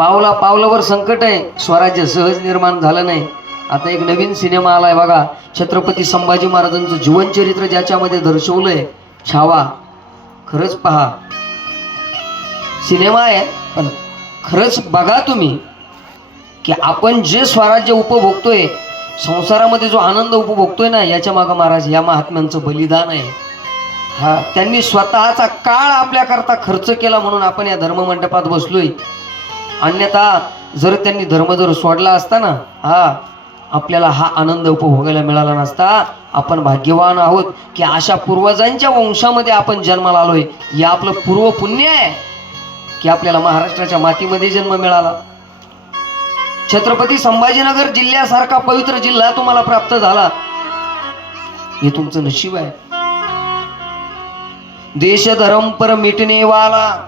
पावला पावलावर संकट आहे, स्वराज्य सहज निर्माण झालं नाही. आता एक नवीन सिनेमा आलाय बघा, छत्रपती संभाजी महाराजांचं जीवनचरित्र ज्याच्यामध्ये दर्शवलंय, छावा. खरंच पहा, सिनेमा आहे पण खरंच बघा तुम्ही की आपण जे स्वराज्य उपभोगतोय, संसारामध्ये जो आनंद उपभोगतोय ना, याच्या मागं महाराज या महात्म्यांचं बलिदान आहे. हा, त्यांनी स्वतःचा काळ आपल्याकरता खर्च केला म्हणून आपण या धर्ममंडपात बसलोय. अन्यथा जर त्यांनी धर्म जर सोडला असता ना, आपल्याला हा आनंद उपभोगायला मिळाला नसता. आपण भाग्यवान आहोत की अशा पूर्वजांच्या वंशामध्ये आपण जन्माला आलोय. हे आपलं पूर्व पुण्य आहे की आपल्याला महाराष्ट्राच्या मातीमध्ये जन्म मिळाला. छत्रपती संभाजीनगर जिल्ह्यासारखा पवित्र जिल्हा तुम्हाला प्राप्त झाला, हे तुमचं नशीब आहे. देश धर्म पर मिटने वाला,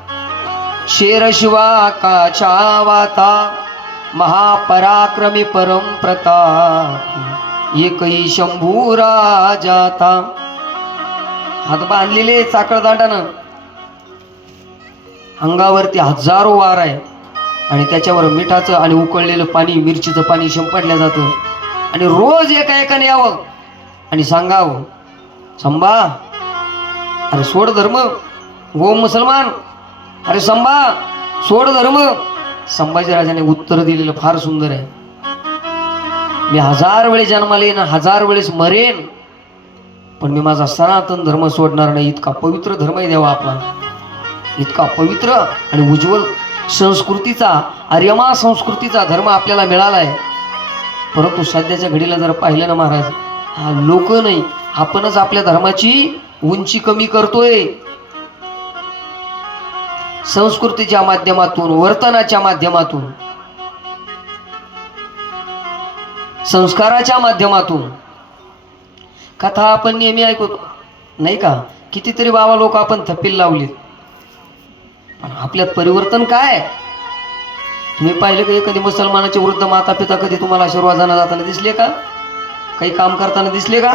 शेर शिवा का चावाता, महापराक्रमी परम प्रताप, एकही शंभू राजाता. हात बांधलेले चाकळदांडानं, अंगावरती हजारो वार आहे आणि त्याच्यावर मिठाचं आणि उकळलेलं पाणी, मिरचीचं पाणी शिंपडलं जातं. आणि रोज एका एकाने यावं आणि सांगावं, संभा अरे सोड धर्म, हो मुसलमान, अरे संभा सोड धर्म. संभाजीराजाने उत्तर दिलेलं फार सुंदर आहे. मी 1000 वेळेस जन्माला येईन, 1000 वेळेस मरेन, पण मी माझा सनातन धर्म सोडणार नाही. इतका पवित्र धर्म आहे देवा आपला, इतका पवित्र आणि उज्ज्वल संस्कृतीचा, आर्यमा संस्कृतीचा धर्म आपल्याला मिळाला आहे. परंतु सध्याच्या घडीला जर पाहिलं ना महाराज, हा लोक नाही, आपणच आपल्या धर्माची उंची कमी करतोय. संस्कृतीच्या माध्यमातून, वर्तनाच्या माध्यमातून, संस्काराच्या माध्यमातून. कथा आपण नेहमी ऐकतो नाही का, कितीतरी बाबा लोक आपण थप्पील लावलीत, पण आपल्यात परिवर्तन काय? तुम्ही पाहिलं का एखादी मुसलमानाचे वृद्ध माता पिता कधी तुम्हाला आशीर्वादाने जाताना दिसले का? काही काम करताना दिसले का?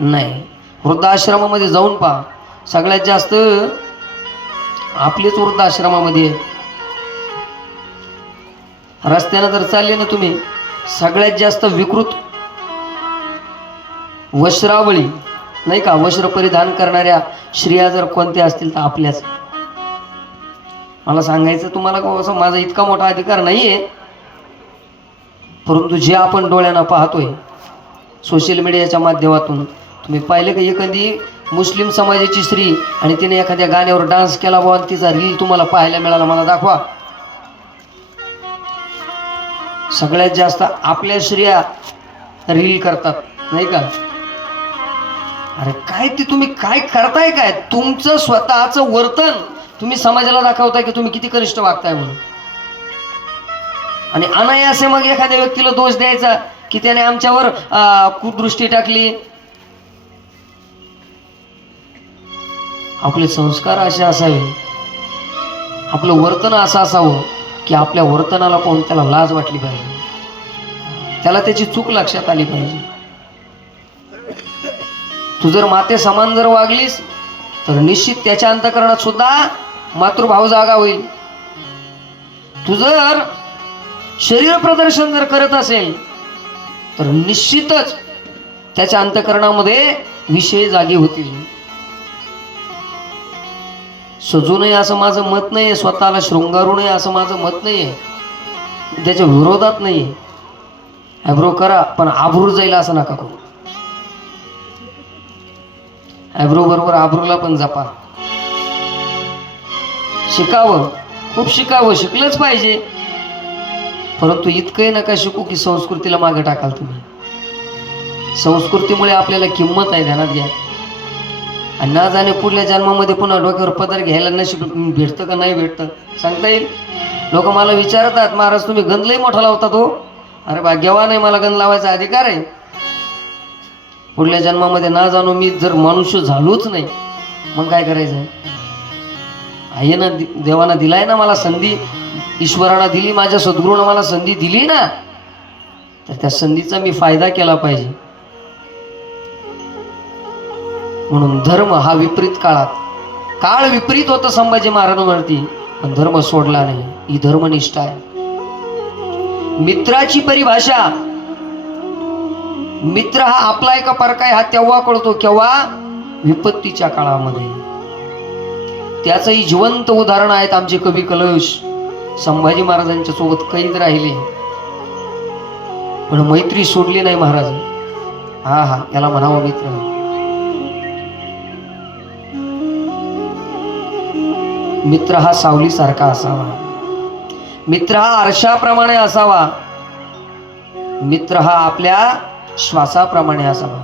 नाही. वृद्धाश्रमामध्ये जाऊन पहा, सगळ्यात जास्त आपलेच वृद्धाश्रमामध्ये. रस्त्यानं जर चालले ना तुम्ही, सगळ्यात जास्त विकृत वस्त्रावळी नाही का, वस्त्र परिधान करणाऱ्या स्त्रिया जर कोणत्या असतील तर आपल्याच. मला सांगायचं तुम्हाला असं माझा इतका मोठा अधिकार नाहीये, परंतु जे आपण डोळ्यानं पाहतोय सोशल मीडियाच्या माध्यमातून, तुम्ही पाहिलं का एखादी मुस्लिम समाजाची स्त्री आणि तिने एखाद्या गाण्यावर डान्स केला बुवा, तिचा रील तुम्हाला पाहायला मिळाला, मला दाखवा. सगळ्यात जास्त आपल्या स्त्रिया रील करतात नाही का. अरे काय ते तुम्ही काय करताय? काय तुमचं स्वतःचं वर्तन तुम्ही समाजाला दाखवताय की तुम्ही किती कनिष्ठ वागताय म्हणून. आणि अनायासे मग एखाद्या व्यक्तीला दोष द्यायचा की त्याने आमच्यावर कुदृष्टी टाकली. आपले संस्कार असे असावे, आपलं वर्तन असं असावं की आपल्या वर्तनाला पाहून त्याला लाज वाटली पाहिजे, त्याला त्याची चूक लक्षात आली पाहिजे. तू जर माते समान जर वागलीस तर निश्चित त्याच्या अंतःकरणात सुद्धा मातृभाव जागा होईल. तू जर शरीर प्रदर्शन जर करत असेल तर निश्चितच त्याच्या अंतःकरणामध्ये विषय जागे होतील. सजू नये असं माझं मत नाहीये, स्वतःला शृंगारू नये असं माझं मत नाहीये, त्याच्या विरोधात नाहीये. ॲब्रो करा पण आभरूर जाईल असं नका करू. ॲब्रो बरोबर आभरूला पण जपा. शिकावं, खूप शिकावं, शिकलंच पाहिजे, परंतु इतकंही नका शिकू की संस्कृतीला मागे टाकाल तुम्ही. संस्कृतीमुळे आपल्याला किंमत आहे, ध्यानात घ्या. आणि ना जाणे पुढल्या जन्मामध्ये पुन्हा डोक्यावर पदर घ्यायला नशीब भेटतं का नाही भेटतं सांगता येईल. लोक मला विचारतात, महाराज तुम्ही गंध लई मोठा लावतात हो. अरे भाग्यवान आहे, मला गंध लावायचा अधिकार आहे. पुढल्या जन्मामध्ये ना जाणू मी जर मनुष्य झालोच नाही, मग काय करायचं आहे ना. देवानं दिलाय ना मला संधी, ईश्वरानं दिली, माझ्या सद्गुरूनं मला संधी दिली ना, तर त्या संधीचा मी फायदा केला पाहिजे. म्हणून धर्म हा विपरीत काळात, काळ विपरीत होतं संभाजी महाराजांवरती, पण धर्म सोडला नाही. ही धर्मनिष्ठा आहे. मित्राची परिभाषा, मित्र हा आपला आहे का परका आहे हा तेव्हा कळतो केव्हा, विपत्तीच्या काळामध्ये. त्याचंही जिवंत उदाहरण आहेत आमचे कवी कलश. संभाजी महाराजांच्या सोबत कैद राहिले पण मैत्री सोडली नाही महाराज. हा याला म्हणावं मित्र. मित्र हा सावलीसारखा असावा. मित्र हा आरशाप्रमाणे असावा. मित्र हा आपल्या श्वासाप्रमाणे असावा.